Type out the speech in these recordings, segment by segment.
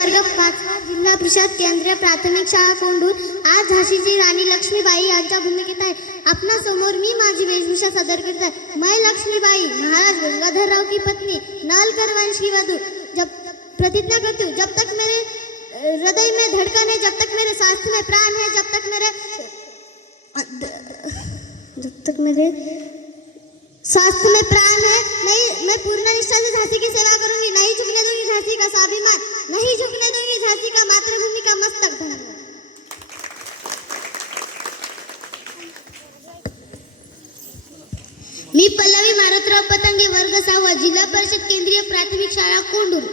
वर्ग 5 जिल्हा परिषद केंद्रीय प्राथमिक शाळा कोंडूर आज झाशीची राणी लक्ष्मीबाई यांच्या भूमिकेत आहे. आपणा समोर मी माझी वेशभूषा सादर करत आहे. मैं लक्ष्मीबाई महाराज गंगाधरराव की पत्नी नलकर वंश की वधू जब प्रतिज्ञा करती हूँ, जब तक मेरे हृदय में धड़कन है, जब तक मेरे स्वास्थ्य में प्राण है, जब तक मेरे स्वास्थ्य में प्राण है, नहीं मैं पूर्ण निष्ठा से झांसी की सेवा करूंगी. नहीं झुकने दूंगी झांसी का स्वाभिमान, नहीं झुकने दूंगी झांसी का मातृभूमि का मस्तक. धन्यवाद. मी पल्लवी मारुतराव पतंगे वर्ग 6 जिल्हा परिषद केंद्रीय प्राथमिक शाळा कोंडूर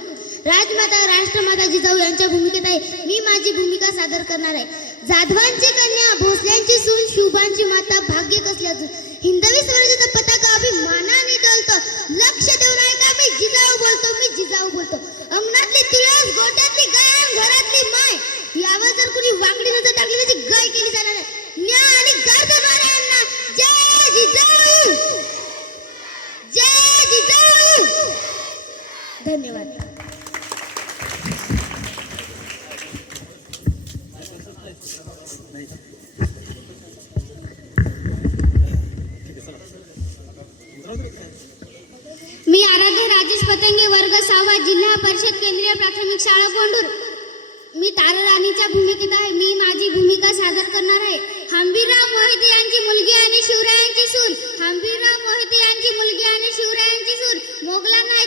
राजमाता राष्ट्रमाता जिजाऊ यांच्या भूमिकेत आहे. मी माझी भूमिका सादर करणार आहे. जाधवांची कन्या भोसल्यांची सून शुभांची माता भाग्य कसल्याचं हिंदवी स्वराज्याचा पताका अभिमानाने डोलतो. लक्ष देऊन ऐका, मी जिजाऊ बोलतो, मी जिजाऊ बोलतो. अंगणातली तुळस, गोट्यातली गाय, घरातली माय यावर जर कुणी वाकडी नजर टाकली त्याची गाय केली जाणार आहे. न्याय आणि गर्दमाऱ्यांना जय जिजाऊ, जय जिजाऊ. धन्यवाद. मी आराध्य राजेश पतंगे वर्ग 6 जिल्हा परिषद केंद्रीय प्राथमिक शाळा कोंडूर. मी ताराराणीच्या भूमिकेत आहे. मी माझी भूमिका सादर करणार आहे. हंबीरराव मोहिते यांची मुलगी आणि शिवरायांची सून, हंबीरराव मोहिते यांची मुलगी आणि शिवरायांची सून, मोगलांना